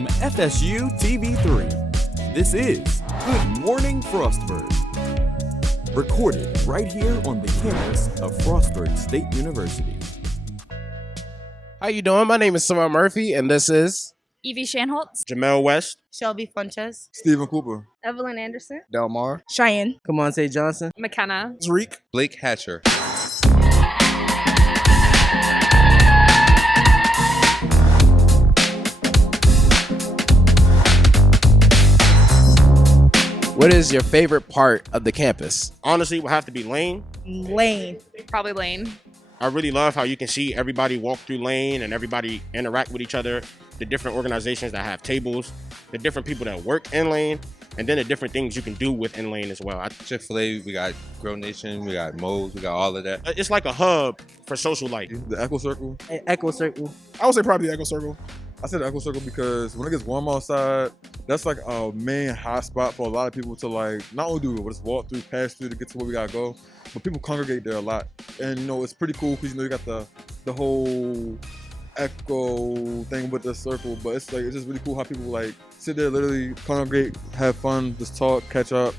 From FSU TV3, this is Good Morning Frostburg. Recorded right here on the campus of Frostburg State University. How you doing? My name is Samar Murphy, and this is Evie Shanholtz, Jamel West, Shelby Funches, Stephen Cooper, Evelyn Anderson, Delmar, Cheyenne, Camonte Johnson, McKenna, Zreek, Blake Hatcher. What is your favorite part of the campus? honestly, will have to be Lane. Lane. probably Lane. I really love how you can see everybody walk through Lane and everybody interact with each other, the different organizations that have tables, the different people that work in Lane, and then the different things you can do within Lane as well. Chick-fil-A, we got Grill Nation, we got Moe's, we got all of that. It's like a hub for social life. the Echo Circle. Echo Circle. I would say probably the Echo Circle. I said the Echo Circle because when it gets warm outside, that's like a main hot spot for a lot of people to like not only do it, but just walk through, pass through to get to where we gotta go. But people congregate there a lot, and you know it's pretty cool because you know you got the whole echo thing with the circle. But it's just really cool how people like sit there, literally congregate, have fun, just talk, catch up.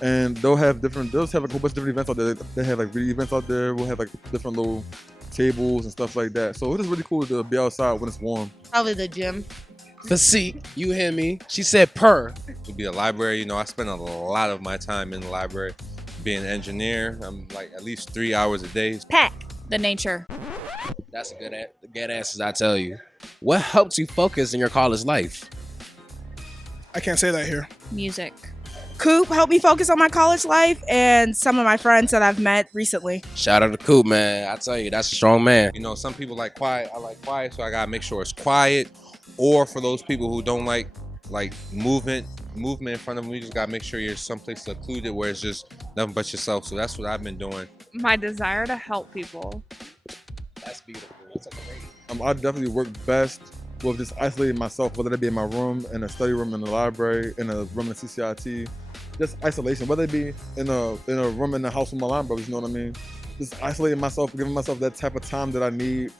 And they'll have like a whole bunch of different events out there. They have like video events out there. We'll have like different little tables and stuff like that. So it is really cool to be outside when it's warm. Probably the gym. Physique, you hear me? She said purr. To be a library, you know, I spend a lot of my time in the library. Being an engineer, I'm like at least 3 hours a day. Pack, the nature. That's a good answer, I tell you. What helps you focus in your college life? I can't say that here. Music. Coop helped me focus on my college life and some of my friends that I've met recently. Shout out to Coop, man. I tell you, that's a strong man. You know, some people like quiet. I like quiet, so I gotta make sure it's quiet. Or for those people who don't like movement in front of them, you just gotta make sure you're someplace secluded where it's just nothing but yourself. So that's what I've been doing. My desire to help people. That's beautiful. That's great. I definitely work best with just isolating myself, whether it be in my room, in a study room, in the library, in a room in the CCIT. Just isolation, whether it be in a room in the house with my line brothers, you know what I mean? Just isolating myself, giving myself that type of time that I need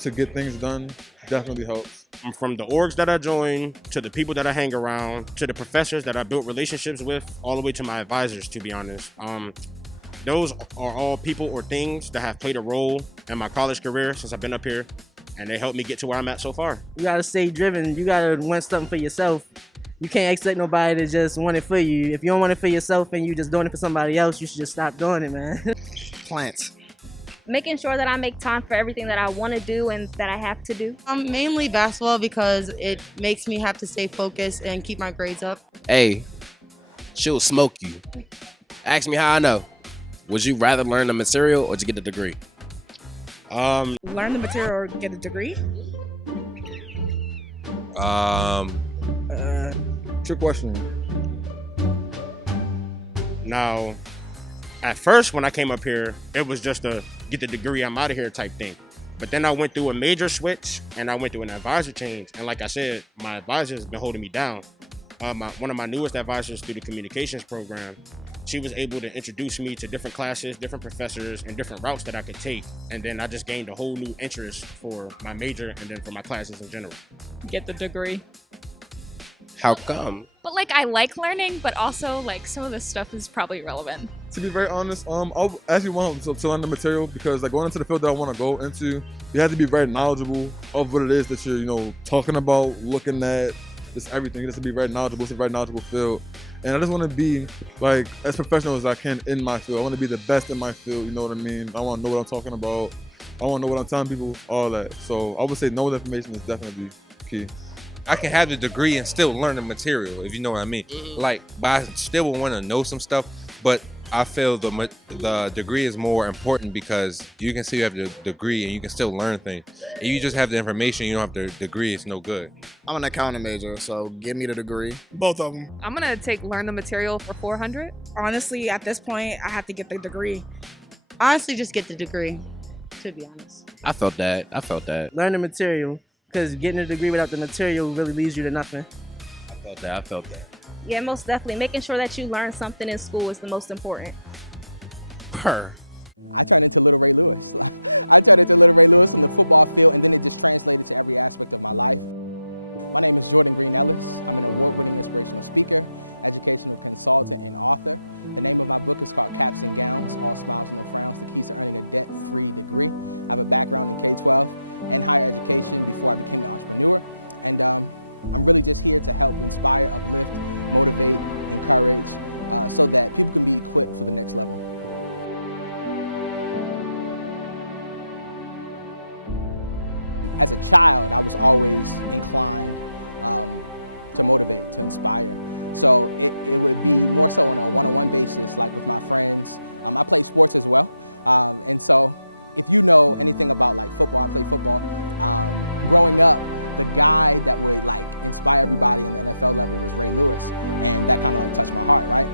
to get things done definitely helps. From the orgs that I join, to the people that I hang around, to the professors that I built relationships with, all the way to my advisors, to be honest. Those are all people or things that have played a role in my college career since I've been up here, and they helped me get to where I'm at so far. You gotta stay driven. You gotta want something for yourself. You can't expect nobody to just want it for you. If you don't want it for yourself and you just doing it for somebody else, you should just stop doing it, man. Plants. Making sure that I make time for everything that I want to do and that I have to do. Mainly basketball because it makes me have to stay focused and keep my grades up. Hey, she'll smoke you. Ask me how I know. Would you rather learn the material or to get the degree? Learn the material or get a degree? Trick question. Now, at first when I came up here, it was just a get the degree, I'm out of here type thing. But then I went through a major switch and I went through an advisor change. And like I said, my advisor has been holding me down. One of my newest advisors through the communications program, she was able to introduce me to different classes, different professors, and different routes that I could take. And then I just gained a whole new interest for my major and then for my classes in general. Get the degree. How come? But like, I like learning, but also like some of this stuff is probably relevant. To be very honest, I actually want to learn the material because like going into the field that I want to go into, you have to be very knowledgeable of what it is that you're, talking about, looking at, just everything. You have to be very knowledgeable. It's a very knowledgeable field. And I just want to be like as professional as I can in my field. I want to be the best in my field, you know what I mean? I want to know what I'm talking about. I want to know what I'm telling people, all that. So I would say knowing the information is definitely key. I can have the degree and still learn the material, if you know what I mean. Like, but I still would want to know some stuff. But I feel the degree is more important because you can still have the degree and you can still learn things. If you just have the information, you don't have the degree, it's no good. I'm an accounting major, so give me the degree. Both of them. I'm gonna learn the material for 400. Honestly, at this point, I have to get the degree. Honestly, just get the degree, to be honest. I felt that. Learn the material, because getting a degree without the material really leads you to nothing. I felt that. Yeah, most definitely. Making sure that you learn something in school is the most important. Purr. I turned into Little Ray Lewis. I turned into Little Ray Lewis on the football field, and then it just translated to every aspect of my life. My name is Jordan Green-Ellis. I'm an award-winning inspirational speaker, educational consultant, and author. The name of my book is called Caps and Gowns, All Smiles, No Frowns, the Keys to Earning a Debt-Free Degree. I have a background in K-12 and higher education before I became an entrepreneur. And I'm really just here to help inspire, uplift, motivate, encourage, so that people can be equipped for the next level. As a child, I was always inclined to motivate, to inspire. So it would be more so on a one-on-one basis, like with my friends. I play sports as well. And so if you know anything about like football, I play football. Growing up, the guy that would like inspire everybody in the NFL level was Ray Lewis. And that kind of like touched my heart, right?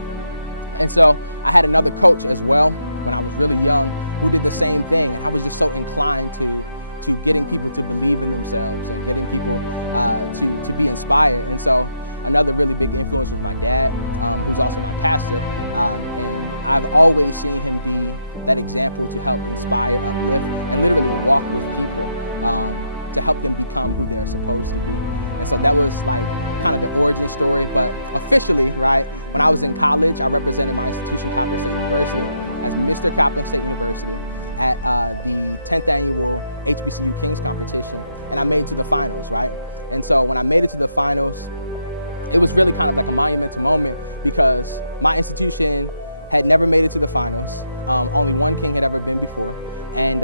And so I had another coach as well when I was really young who did the same thing. And I was just so inclined to getting people to believe in themselves and getting people to be inspired. And so another really big influence was my dad, who's also my pastor. And I've always seen him be that example to help inspire, uplift, and literally walk with people to help them become who they're supposed to be. And so that was like kind of the origin story. But officially, right, when I was in college, I represented my institution, Coppin State University, as Mr. Coppin State University at the 10th annual HBCU Kings competition, and I made it to the finals, right? And so when I made it to the finals, it was really kind of like a monumental moment because my institution had never made it to the finals. Only one King had ever been before. And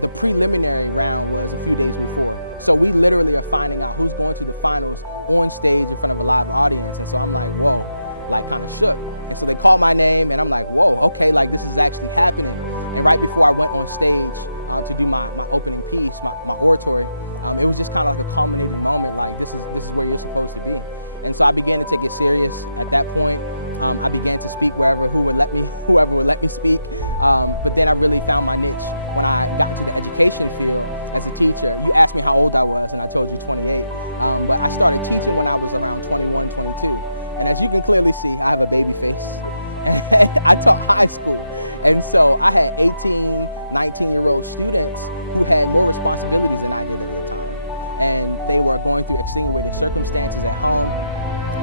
the preliminary round was a few days before. So we literally are finding out who's going to the finals on stage in front of a live audience. And so I'm like, whoa, like kind of shook. And so they called my name and I'm like, whoa, okay, like this is actually happening. And right before I went on stage to do my opening piece, my oratory, it was just kind of like a culminating moment, like this is where you're supposed to be. And so I began to take it serious. At that point, I began to speak whoever would let me speak. But then I really found my niche when I got into the education field as a teacher. You asked me how old I was and I told you 28. But I started teaching when I was around 21, 22. And as you can clearly see, I have a baby face. And I taught high school. And so I had 18, 19-year-old students who had more responsibilities than I did at the time. And they were going through extenuating circumstances at home.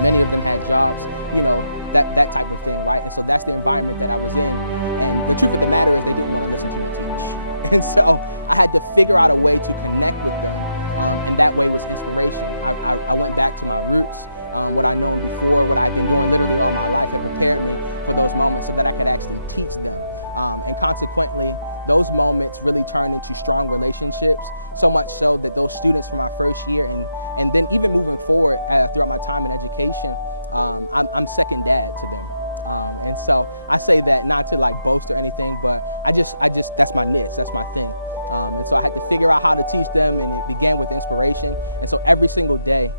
Many of them had jobs, you know, that type of thing, right? And so that's the environment that I was in. And the truth of the matter is they didn't want to listen to me teach. And so I had to figure out a way to connect with them. And that way was inspiration. I went back to my roots. What I'd known before, what I've been doing literally all my life had prepared me for those moments so that I could actually teach them. And consequently, those moments really turned into strong relationships, so much so that those students from my first year and then even moving forward throughout my time in education, I'm second dad to them. And so I say that not to like boast or anything, but I just that's my niche, that's my thing. And so I had to figure out how to teach them, and it began with inspiration. And so every single day,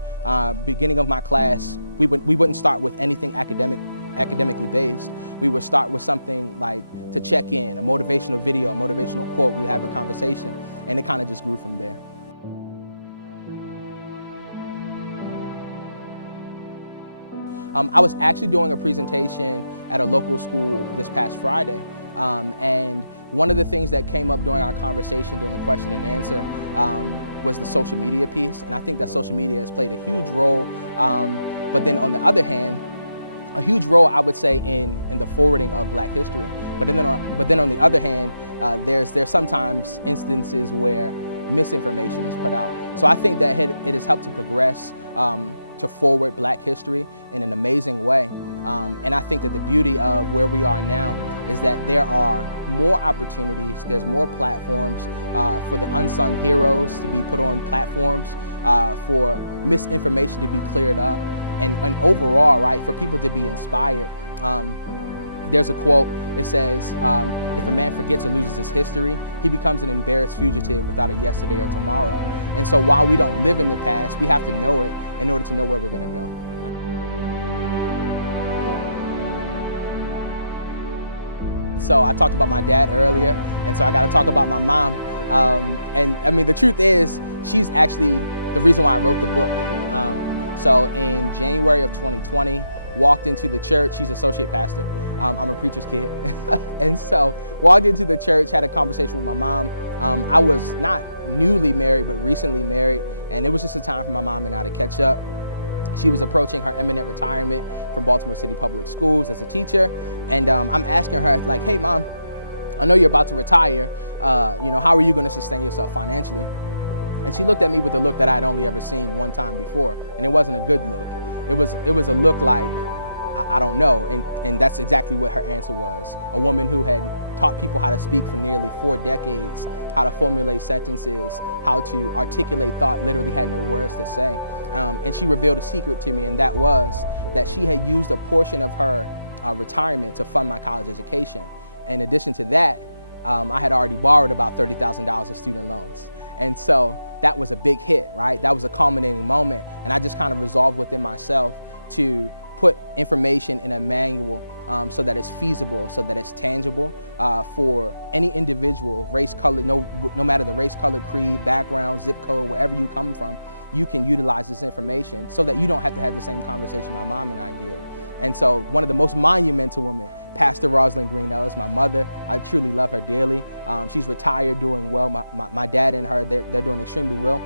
beginning of my class, we wouldn't start with anything academically based. We would start with something like to check in, a motivational video, a motivational quote. We would have a conversation, and it kind of just grew from there. I was actually doing a presentation at a local school this past Friday. And one of the things that came up during our conversation, during the question and answer, was the social media piece. And I think that social media has played a huge role. But then on the other hand, a huge role, I would say, in the forwarding of Black history. But then on the other hand, there's sometimes instances where misinformation is put out. So I think that it has helped to progress, to forward Black history in an amazing way. And I think that the beauty of where we are now is that there are more opportunities, there's more platforms for the unsung heroes to be put on platforms, for misinformation to be cleared up, and overall, right, for people to be inspired. There's a quote, it says, if a man forgets or loses his history, he becomes an embarrassed fugitive without a yesterday or tomorrow. And so while we don't live in the past, we have to know it in order to know where we're gonna go. So I talked about my dad earlier, and so I gotta talk about my mom. And I mean, the truth is, she's actually the reason why I wrote the book. So in January of 2020, walked into the church. She's associate pastor. I'm a preacher's kid. And so walked into the church, had a conversation with my mom. I was not newly married, but recently married, and it was just a time for my mom and I to catch up. She was approaching her imminent retirement from Baltimore City Public Schools as a teacher, and I'm asking her, like, hey, Mom, I know you're about to retire. How are you going to sustain yourself financially? And she looked at me with a look that I'd only ever seen one time before, and it wasn't a good look. It was a look like, I don't know, and that's exactly what her answer was. A woman who had taught people how to speak for nearly 4 decades, how to formulate sentences, how to articulate thought, literally had no words to say. And she revealed a secret to me, and that was that she had used a portion of her retirement to fund my college education. In addition to that, I had already borrowed about $30,000 of student loans. And so that was a big hit, right? That was a culminating moment. And I just kind of resolved within myself to put information in a manual so that it's feasible, so that it's tangible for any individual, race, color, no matter the race, color, creed, background, zip code, wherever you come from, you can utilize this information so that you don't have to have the same conversation my mom and I did. And so one of the most monumental women, Pastor Jordan Green-Ellis, my mother, I truly love her dearly. She's retired, doing well. My dad and her, they're doing extremely well.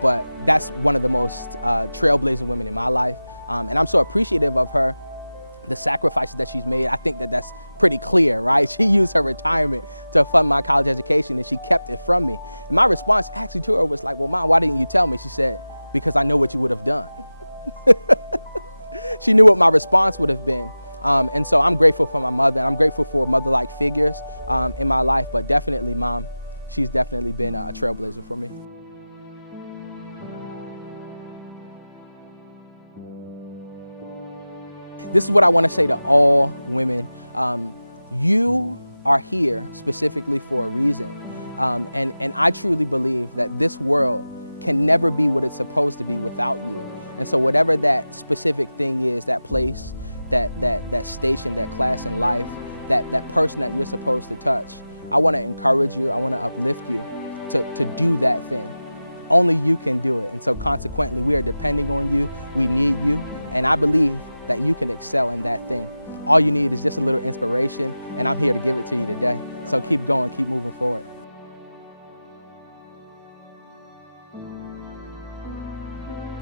But that's one of the most trailblazing women in my life. And I'm so appreciative of her, the sacrifices that she's made. I think that that's pretty clear, right? She used her retirement to fund my college education, and she kept it from me. And my response actually to her was like, well, Mom, why didn't you tell me? She said, because I know what you would have done. She knew what my response would have been. And so I'm grateful for my mother, and I'm grateful for mother-like figures in my life, but definitely Mom, she's definitely been a trailblazer for me. This is what I want to say to all women. You are here specifically for a reason. And I truly believe that this world can never be what it's supposed to be without you. And so whatever that specific thing is, that place, that station, that class in life, that person that you're supposed to touch, I want to encourage you, I want to uplift you to do that thing. Only you can do it. And so consequently, we are depending on you, we need you, and I believe that you can excel in that thing. All you need is just a little inspiration, and I'm here to give it to you today. So keep going, keep moving forward.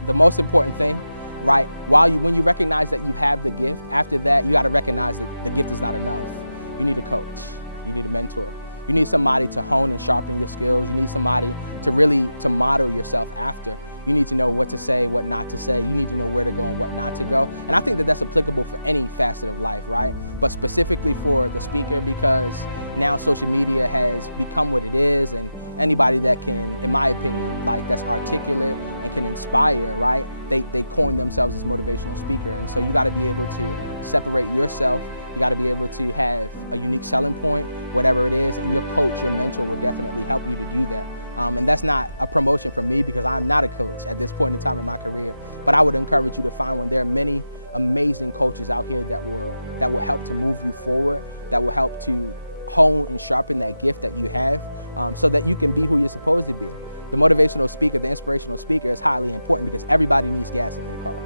The most important thing, right, when you recognize that you have the gift, after that, you gotta recognize that the gift is not enough. You need a coach, you need a mentor. You need somebody to hone and sharpen your skills. You need somebody to model yourself after. You need to know what to say, what not to say. You need to know where to go and what not to go. And I think that that's applicable for any facet of life, right? But specifically for the speaker, because now social media has become what it is, and anybody that can, in my opinion, that's articulate and can inspire, right? They coin themselves as motivational speaker. And so you gotta be able to separate yourself. You gotta be able to have a unique selling point, whatever it is, and your coach, your mentor will definitely help you to do that. And that's not a promotion from me, because I'm not a coach at this point in time in my career, but I would encourage you to find one. There are many amazing coaches out here that will help to move you forward, that will help to hone and sharpen that gift that you have, so that you can be who you're supposed to be. The motivational speaker, the inspirational speaker is highly important because everybody needs gas in their car,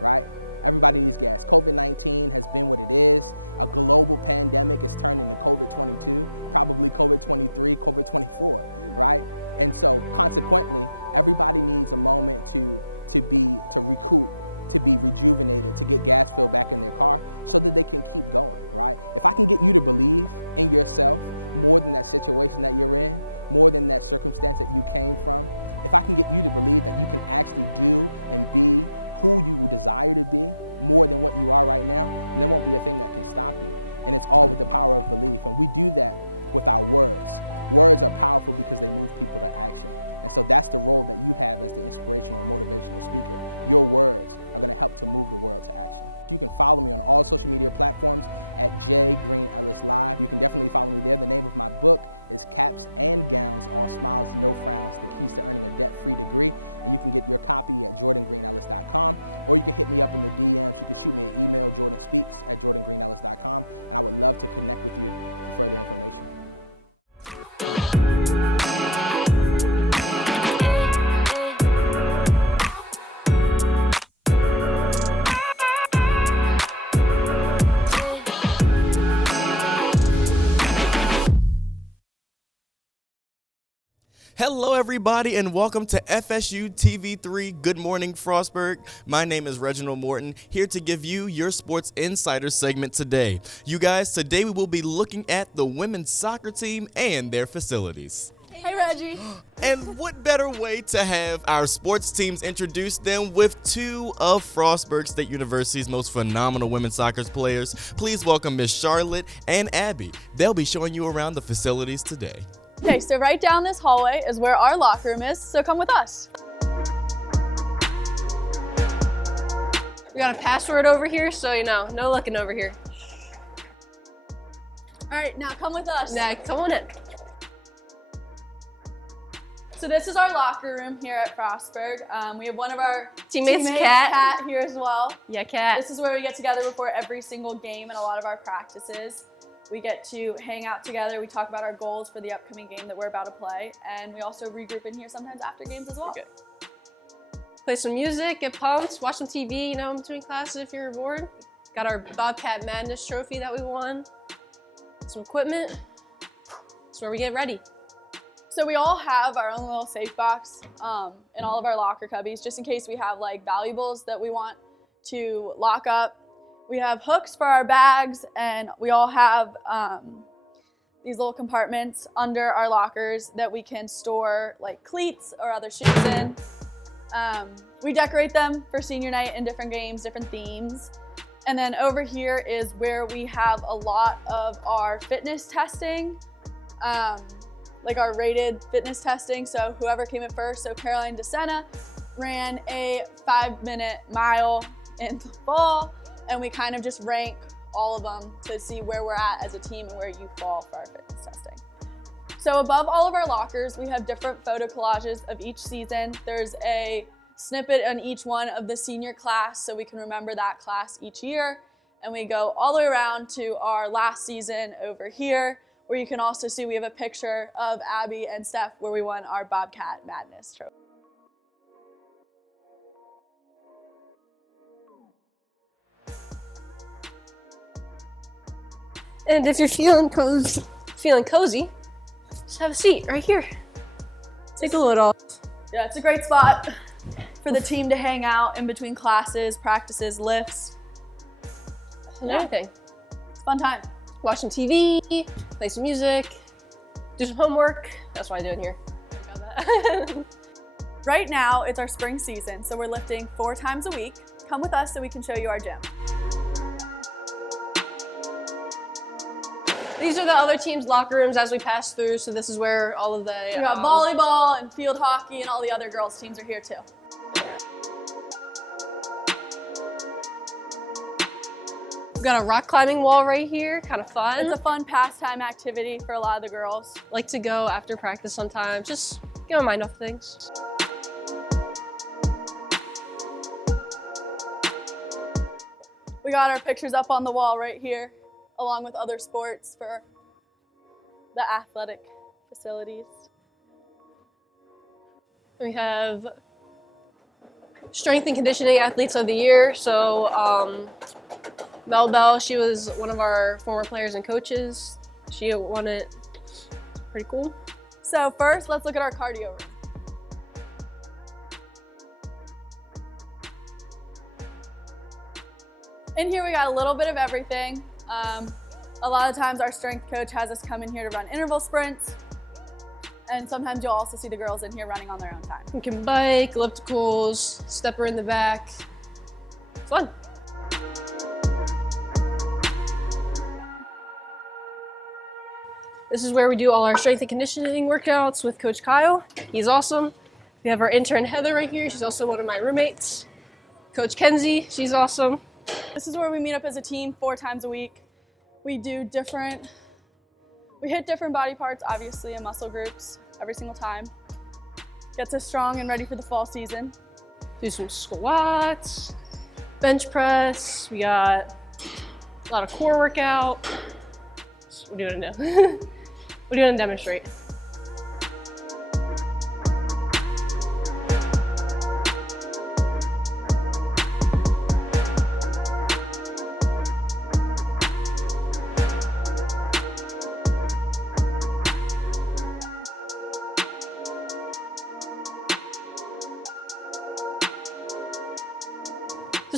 right? Everybody needs gas. COVID-19 has been what it is. A global pandemic is turned into COVID-22, probably COVID-23, COVID-24, right? And so consequently, everybody needs a moment to recoup, to be rejuvenated, to get gas filled back in their car so that they can keep going, right? If I can get you to believe in yourself more than that situation that you're in, more than that circumstance that you came from, if I can get you to believe that you can actually do and be who you desire to be more than what you are right now, and there won't be a thing that can stop you. And it's all with the power of belief. And we do that with our words. Words are powerful because they move people to action. And so that's the role that you have as the inspirational, motivational speaker. Your words are going to help to move the world to action. You can follow me on all social media platforms at J Green Ellis Live. You can definitely follow me there. The name of my book is Caps and Gowns, All Smiles, No Frowns, The Keys to Earning a Debt-Free Degree. And you can get your copy at jordangreenellis.com, or you can hit me up in the DMs. You can shoot me an email, jordanspeaks@jordangreenellis.com, and I would love to connect with you for further information. Hello, everybody, and welcome to FSU TV3 Good Morning Frostburg. My name is Reginald Morton, here to give you your Sports Insider segment today. You guys, today we will be looking at the women's soccer team and their facilities. Hey, Reggie. And what better way to have our sports teams introduced than with two of Frostburg State University's most phenomenal women's soccer players. Please welcome Miss Charlotte and Abby. They'll be showing you around the facilities today. Okay, so right down this hallway is where our locker room is, so come with us. We got a password over here, so no looking over here. All right, now come with us. Now, come on in. So this is our locker room here at Frostburg. We have one of our teammates, Kat, here as well. Yeah, Kat. This is where we get together before every single game and a lot of our practices. We get to hang out together. We talk about our goals for the upcoming game that we're about to play. And we also regroup in here sometimes after games as well. Okay. Play some music, get pumped, watch some TV, in between classes if you're bored. Got our Bobcat Madness trophy that we won. Some equipment. That's where we get ready. So we all have our own little safe box in all of our locker cubbies, just in case we have like valuables that we want to lock up. We have hooks for our bags, and we all have these little compartments under our lockers that we can store like cleats or other shoes in. We decorate them for senior night in different games, different themes. And then over here is where we have a lot of our fitness testing, like our rated fitness testing. So whoever came in first, so Caroline DeSena ran a 5-minute mile in the fall. And we kind of just rank all of them to see where we're at as a team and where you fall for our fitness testing. So above all of our lockers, we have different photo collages of each season. There's a snippet on each one of the senior class, so we can remember that class each year. And we go all the way around to our last season over here, where you can also see we have a picture of Abby and Steph where we won our Bobcat Madness trophy. And if you're feeling cozy, just have a seat right here. Take the lid off. Yeah, it's a great spot for the team to hang out in between classes, practices, lifts. And everything. It's a fun time. Watch some TV, play some music, do some homework. That's what I do in here. Right now, it's our spring season, so we're lifting 4 times a week. Come with us so we can show you our gym. These are the other team's locker rooms as we pass through, so this is where all of the... We got volleyball and field hockey, and all the other girls' teams are here too. We've got a rock climbing wall right here, kind of fun. It's a fun pastime activity for a lot of the girls. Like to go after practice sometimes, just get my mind off things. We got our pictures up on the wall right here, along with other sports for the athletic facilities. We have strength and conditioning athletes of the year. So Mel Bell, she was one of our former players and coaches. She won it. Pretty cool. So first, let's look at our cardio room. In here, we got a little bit of everything. A lot of times our strength coach has us come in here to run interval sprints. And sometimes you'll also see the girls in here running on their own time. You can bike, ellipticals, stepper in the back. Fun. This is where we do all our strength and conditioning workouts with Coach Kyle. He's awesome. We have our intern Heather right here. She's also one of my roommates. Coach Kenzie, she's awesome. This is where we meet up as a team 4 times a week. We hit different body parts, obviously, and muscle groups every single time. Gets us strong and ready for the fall season. Do some squats, bench press. We got a lot of core workout. What are you gonna do? What are you gonna demonstrate?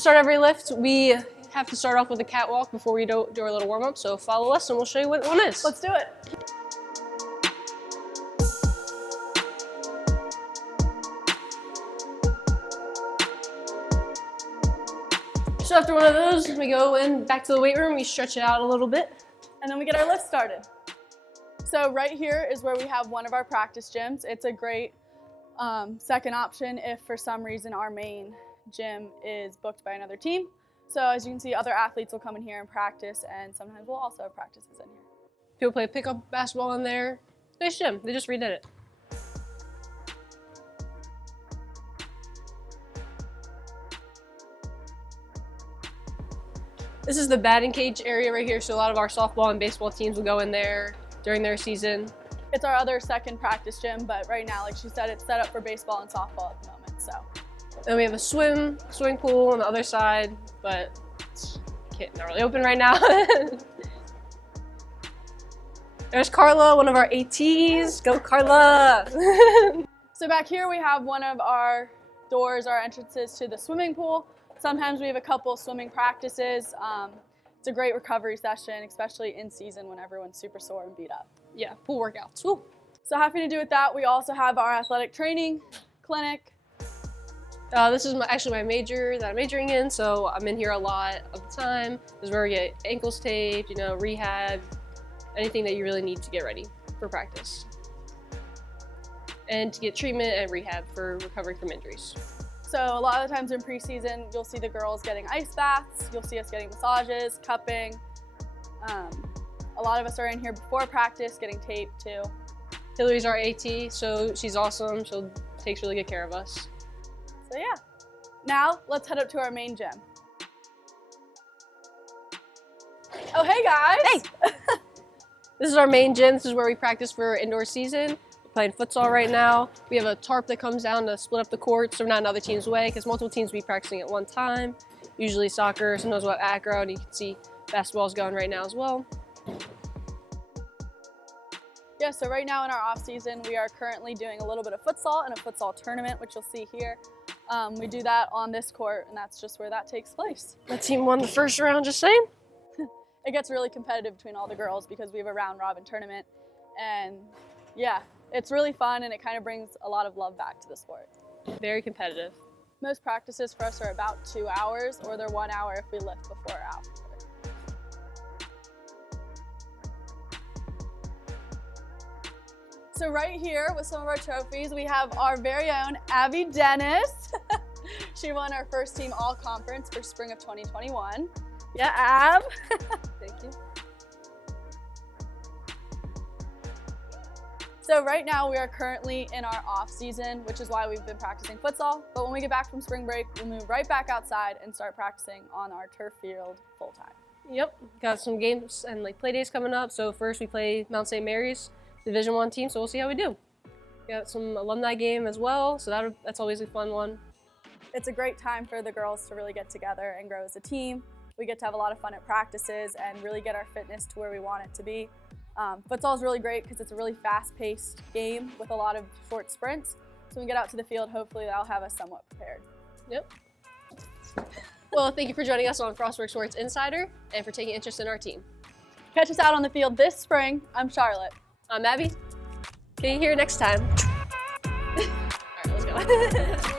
To start every lift, we have to start off with a catwalk before we do our little warm-up. So follow us and we'll show you what one is. Let's do it. So after one of those, we go in back to the weight room, we stretch it out a little bit. And then we get our lift started. So right here is where we have one of our practice gyms. It's a great second option if for some reason our main gym is booked by another team. So as you can see, other athletes will come in here and practice, and sometimes we'll also have practices in here. People play pickup basketball in there. Nice gym, they just redid it. This is the batting cage area right here, so a lot of our softball and baseball teams will go in there during their season. It's our other second practice gym, but right now, like she said, it's set up for baseball and softball at the moment, so. Then we have a swimming pool on the other side, but it's not really open right now. There's Carla, one of our ATs. Go Carla! So back here we have one of our doors, our entrances to the swimming pool. Sometimes we have a couple swimming practices. It's a great recovery session, especially in season when everyone's super sore and beat up. Yeah, pool workouts. Woo. So happy to do with that. We also have our athletic training clinic. This is actually my major that I'm majoring in, so I'm in here a lot of the time. This is where we get ankles taped, rehab, anything that you really need to get ready for practice. And to get treatment and rehab for recovering from injuries. So a lot of the times in preseason, you'll see the girls getting ice baths, you'll see us getting massages, cupping. A lot of us are in here before practice getting taped too. Hillary's our AT, so she's awesome. She takes really good care of us. So yeah, now let's head up to our main gym. Oh, hey guys. Hey. This is our main gym. This is where we practice for indoor season. We're playing futsal right now. We have a tarp that comes down to split up the court so we're not in other teams' way, because multiple teams will be practicing at one time. Usually soccer, sometimes we'll have acro, and you can see basketball's going right now as well. Yeah, so right now in our off season, we are currently doing a little bit of futsal and a futsal tournament, which you'll see here. We do that on this court, and that's just where that takes place. That team won the first round, just saying. It gets really competitive between all the girls because we have a round robin tournament, and yeah, it's really fun, and it kind of brings a lot of love back to the sport. Very competitive. Most practices for us are about 2 hours, or they're 1 hour if we lift before or after. So right here with some of our trophies, we have our very own Abby Dennis. She won our first team all conference for spring of 2021. Yeah, Ab. Thank you. So right now we are currently in our off season, which is why we've been practicing futsal. But when we get back from spring break, we'll move right back outside and start practicing on our turf field full time. Yep, got some games and play days coming up. So first we play Mount St. Mary's Division I team, so we'll see how we do. Got some alumni game as well, so that's always a fun one. It's a great time for the girls to really get together and grow as a team. We get to have a lot of fun at practices and really get our fitness to where we want it to be. Futsal is really great because it's a really fast-paced game with a lot of short sprints. So when we get out to the field, hopefully that'll have us somewhat prepared. Yep. Well, thank you for joining us on Frostburg Sports Insider and for taking interest in our team. Catch us out on the field this spring. I'm Charlotte. I'm Abby. See you here next time. All right, let's go.